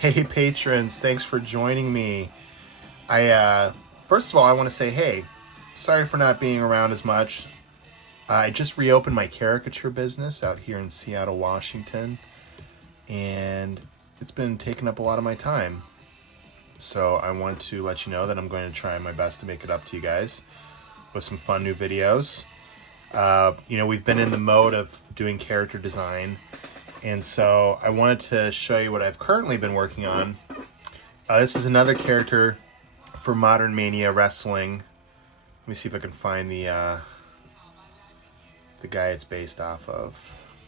Hey patrons, thanks for joining me. I first of all I want to say hey, sorry for not being around as much. I just reopened my caricature business out here in Seattle, Washington, and it's been taking up a lot of my time. So I want to let you know that I'm going to try my best to make it up to you guys with some fun new videos. We've been in the mode of doing character design, and so I wanted to show you what I've currently been working on. This is another character for Modern Mania Wrestling. Let me see if I can find the guy it's based off of.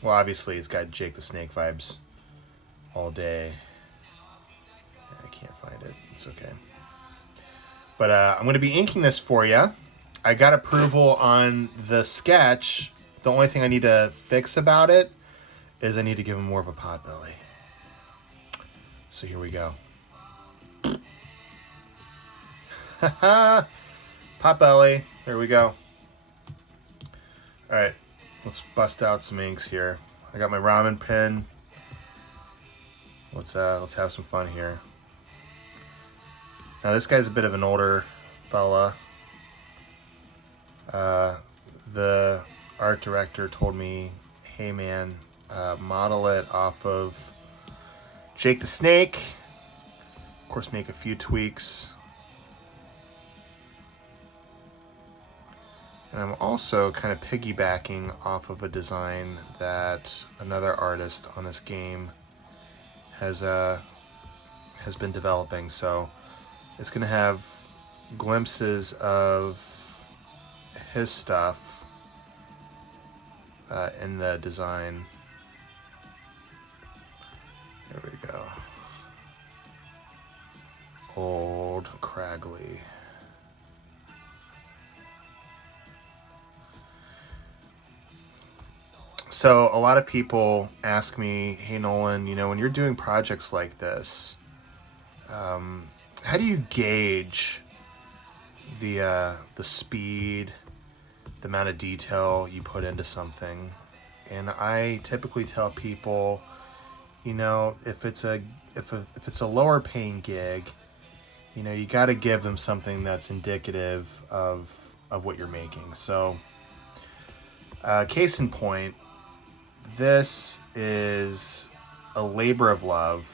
Well, obviously it's got Jake the Snake vibes all day. I can't find it. It's okay. But I'm going to be inking this for you. I got approval on the sketch. The only thing I need to fix about it is I need to give him more of a pot belly. So here we go. Pot belly. There we go. All right, let's bust out some inks here. I got my ramen pen. Let's have some fun here. Now this guy's a bit of an older fella. The art director told me, hey man, model it off of Jake the Snake. Of course, make a few tweaks. And I'm also kind of piggybacking off of a design that another artist on this game has been developing. So it's going to have glimpses of his stuff in the design. There we go. Old Cragley. So a lot of people ask me, hey Nolan, when you're doing projects like this, how do you gauge the speed, the amount of detail you put into something? And I typically tell people, if it's a lower paying gig, you got to give them something that's indicative of what you're making. So case in point, this is a labor of love.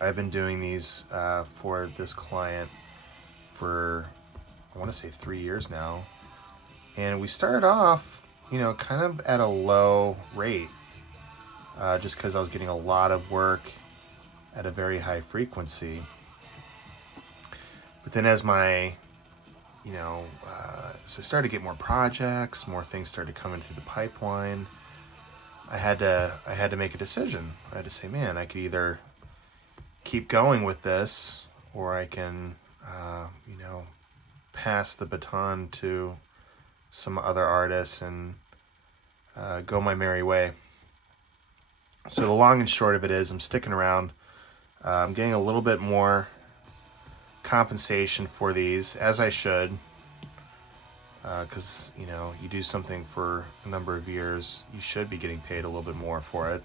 I've been doing these for this client for, I want to say 3 years now. And we started off, kind of at a low rate, just because I was getting a lot of work at a very high frequency. But then as my, so I started to get more projects, more things started coming through the pipeline. I had to make a decision. I had to say, man, I could either keep going with this, or I can, pass the baton to some other artists and go my merry way. So the long and short of it is, I'm sticking around. I'm getting a little bit more compensation for these, as I should. Because you do something for a number of years, you should be getting paid a little bit more for it.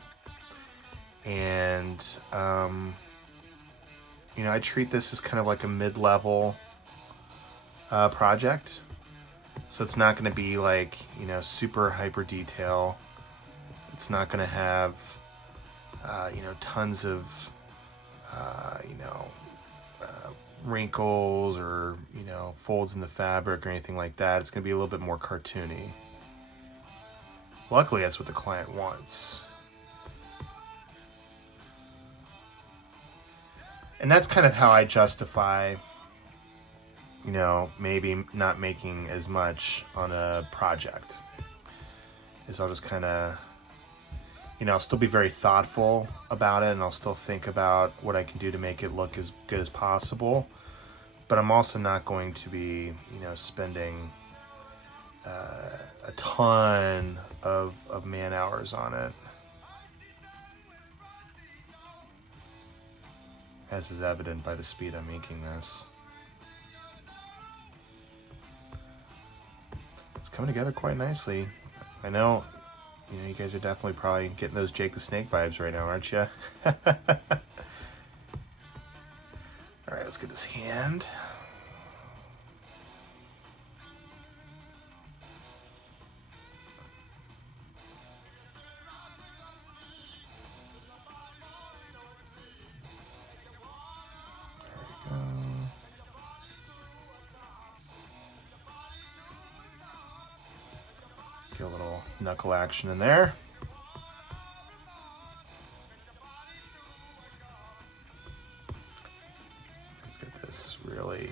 And I treat this as kind of like a mid-level project. So it's not going to be like super hyper detail. It's not going to have tons of wrinkles or folds in the fabric or anything like that. It's going to be a little bit more cartoony. Luckily, that's what the client wants. And that's kind of how I justify maybe not making as much on a project, is I'll just kind of I'll still be very thoughtful about it, and I'll still think about what I can do to make it look as good as possible. But I'm also not going to be, spending a ton of man hours on it, as is evident by the speed I'm making this. It's coming together quite nicely. I know You know, you guys are definitely probably getting those Jake the Snake vibes right now, aren't you? All right, let's get this hand. There we go. Get a little knuckle action in there. Let's get this really,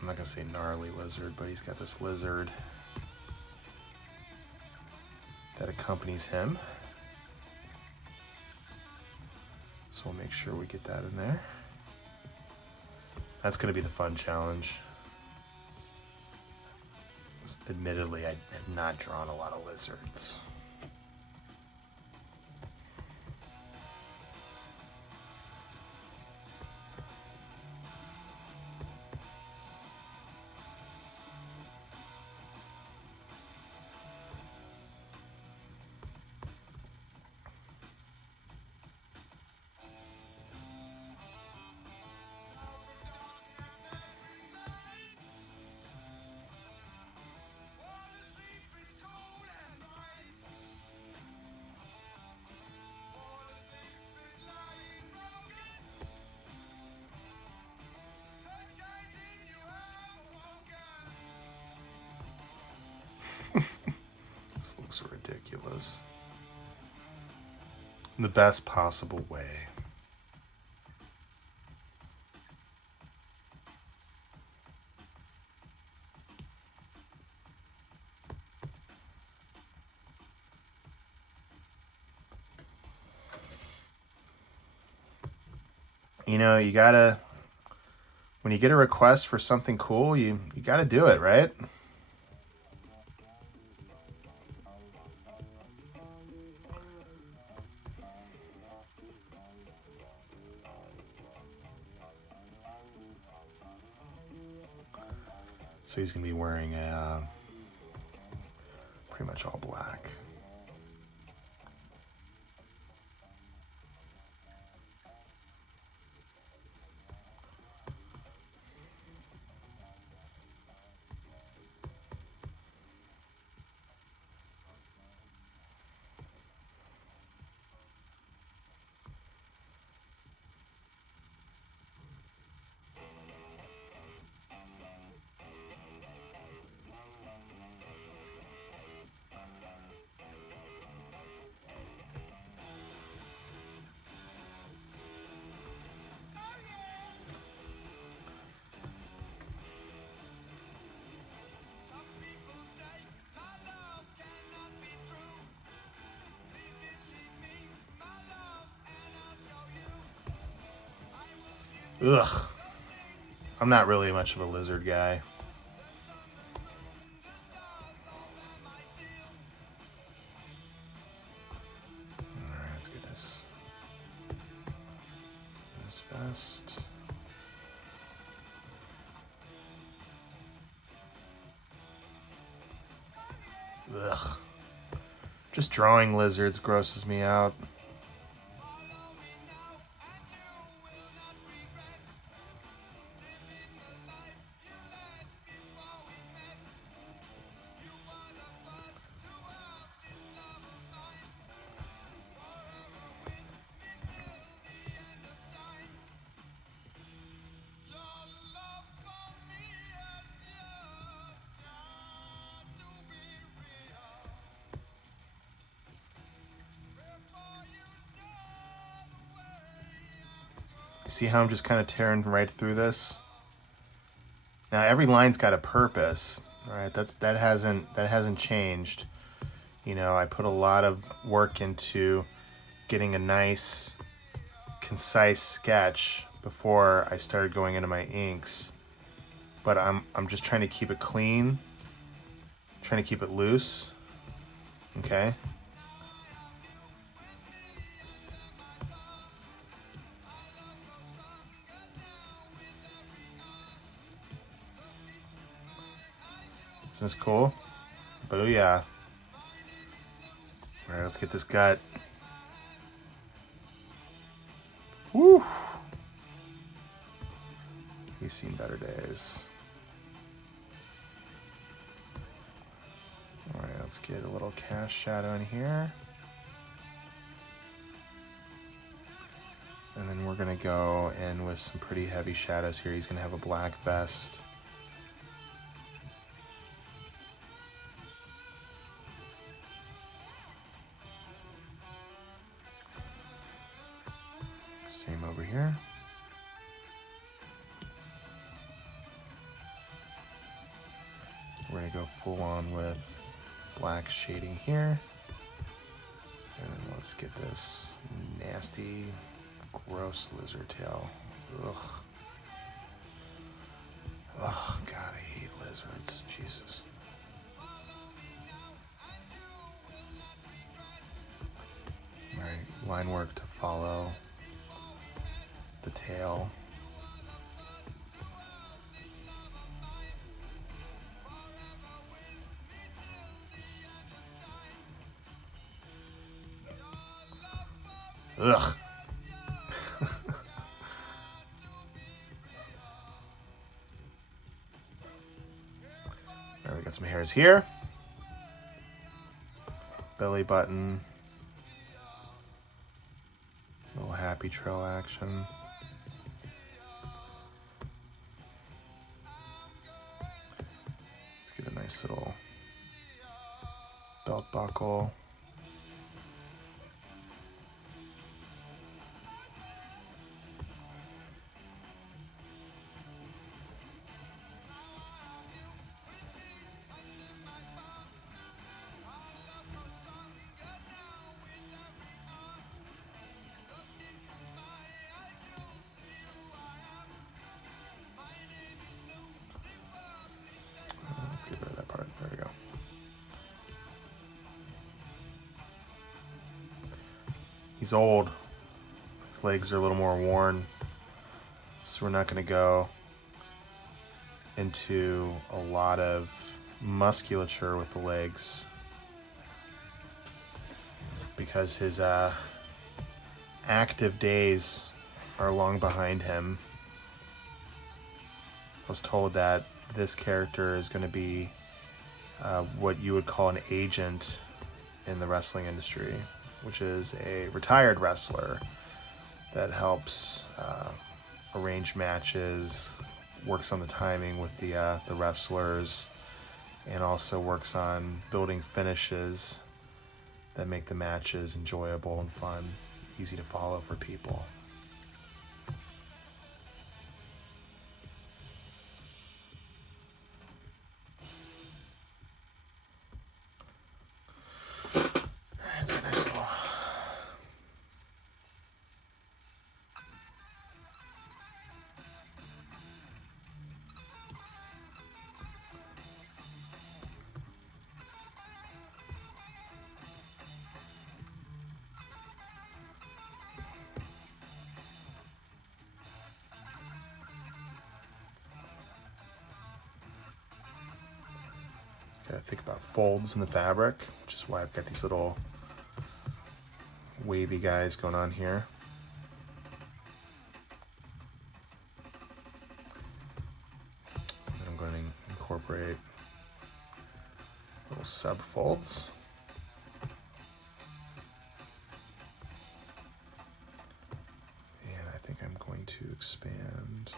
I'm not gonna say gnarly lizard, but he's got this lizard that accompanies him. So we'll make sure we get that in there. That's gonna be the fun challenge. Admittedly, I have not drawn a lot of lizards. This looks ridiculous. In the best possible way. You know, you gotta, when you get a request for something cool, you gotta do it, right? So he's gonna be wearing a pretty much all black. Ugh. I'm not really much of a lizard guy. Alright, let's get this vest. Ugh. Just drawing lizards grosses me out. See how I'm just kind of tearing right through this? Now every line's got a purpose, all right? That hasn't changed. You know, I put a lot of work into getting a nice, concise sketch before I started going into my inks. But I'm just trying to keep it clean, trying to keep it loose, okay? Isn't this cool? Booyah. All right, let's get this gut. Woo! He's seen better days. All right, let's get a little cast shadow in here. And then we're gonna go in with some pretty heavy shadows here. He's gonna have a black vest. Same over here. We're gonna go full on with black shading here. And then let's get this nasty, gross lizard tail. Ugh. Oh God, I hate lizards. Jesus. All right, line work to follow the tail. Ugh. There, we got some hairs here. Belly button. Little happy trail action. Let's get a nice little belt buckle. Let's get rid of that part. There we go. He's old. His legs are a little more worn. So we're not going to go into a lot of musculature with the legs because his active days are long behind him. I was told that this character is going to be what you would call an agent in the wrestling industry, which is a retired wrestler that helps arrange matches, works on the timing with the wrestlers, and also works on building finishes that make the matches enjoyable and fun, easy to follow for people. It's a nice little... Gotta think about folds in the fabric, which is why I've got these little wavy guys going on here. And I'm going to incorporate little subfolds. And I think I'm going to expand.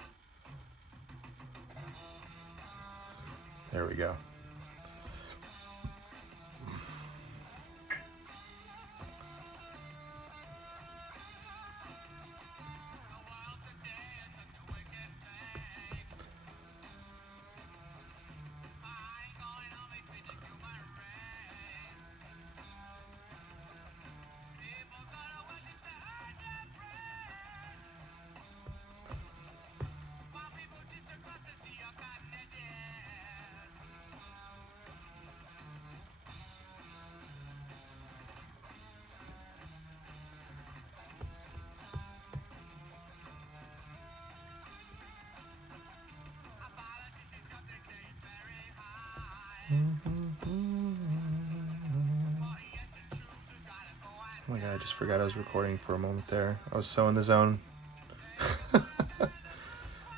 There we go. Oh my god, I just forgot I was recording for a moment there. I was so in the zone. I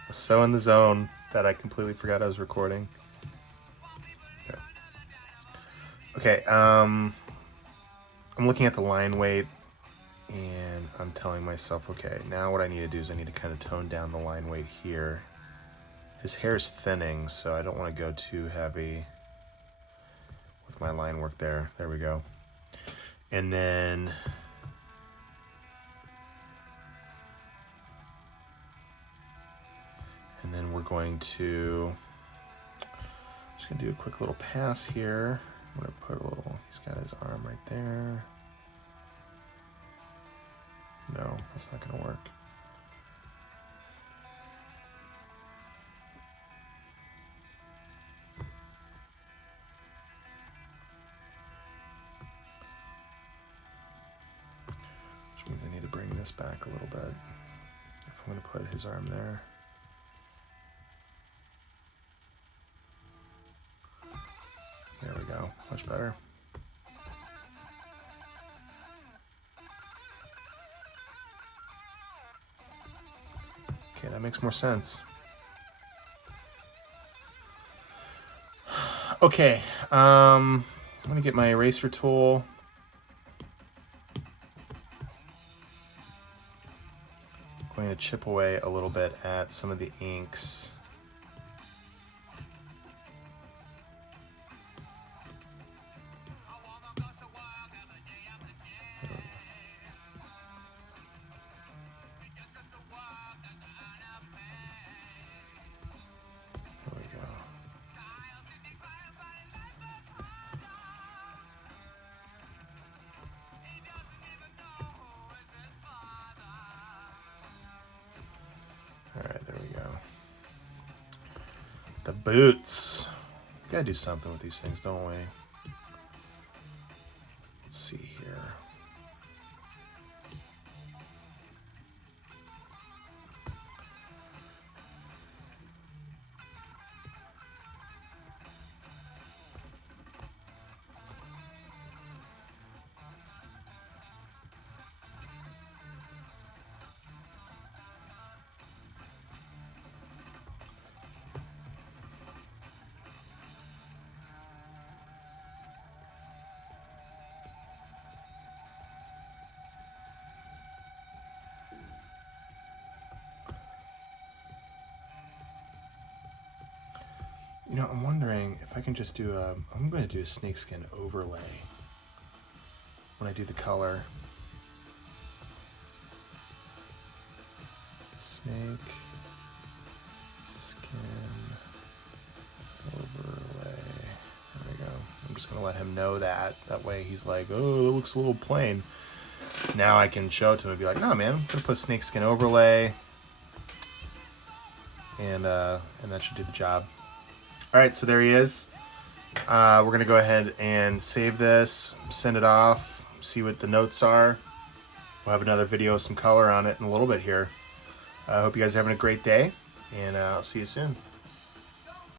was so in the zone that I completely forgot I was recording. Okay, I'm looking at the line weight and I'm telling myself, okay, now what I need to do is I need to kind of tone down the line weight here. His hair is thinning, so I don't want to go too heavy with my line work there. There we go. And then we're going to, just gonna do a quick little pass here. I'm gonna put a little, he's got his arm right there. No, that's not gonna work. Which means I need to bring this back a little bit if I'm gonna put his arm there. There we go, much better. Okay, that makes more sense. Okay, I'm gonna get my eraser tool. I'm going to chip away a little bit at some of the inks. Alright, there we go. The boots. We gotta do something with these things, don't we? Let's see here. You know, I'm wondering if I can just do I'm going to do a snakeskin overlay when I do the color. Snake skin overlay. There we go. I'm just going to let him know that. That way he's like, oh, it looks a little plain. Now I can show it to him and be like, no, man, I'm going to put snakeskin overlay. And that should do the job. All right, so there he is. We're gonna go ahead and save this, send it off, see what the notes are. We'll have another video with some color on it in a little bit here. I hope you guys are having a great day, and I'll see you soon.